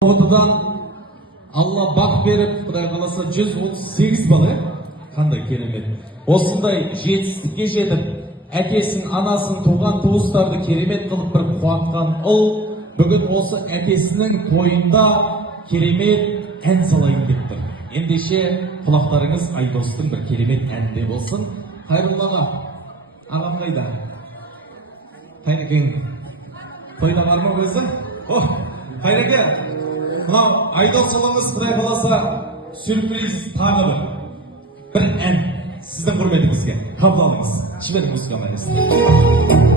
Ортадан Алла бақ беріп, Құдай қаласа 138 бала, қандай керемет. Осындай жетістікке жетіп, әкесін, анасын, туған туыстарды керемет қылып бір қуантқан ұл, бүгін осы әкесінің тойында керемет ән салайын деп тұр. Ендеше құлақтарыңыз Айдостың бір керемет әнінде болсын. Қайырлыға, ағам қайда? Қайнекең, тойда бар ма өзі? Қайреке, мынау Айдос ұлыңыз Құдай қаласа сюрприз тағы бір ән сіздің құрметіңізге қабыл алыңыз. Жіберіңіз музыканы.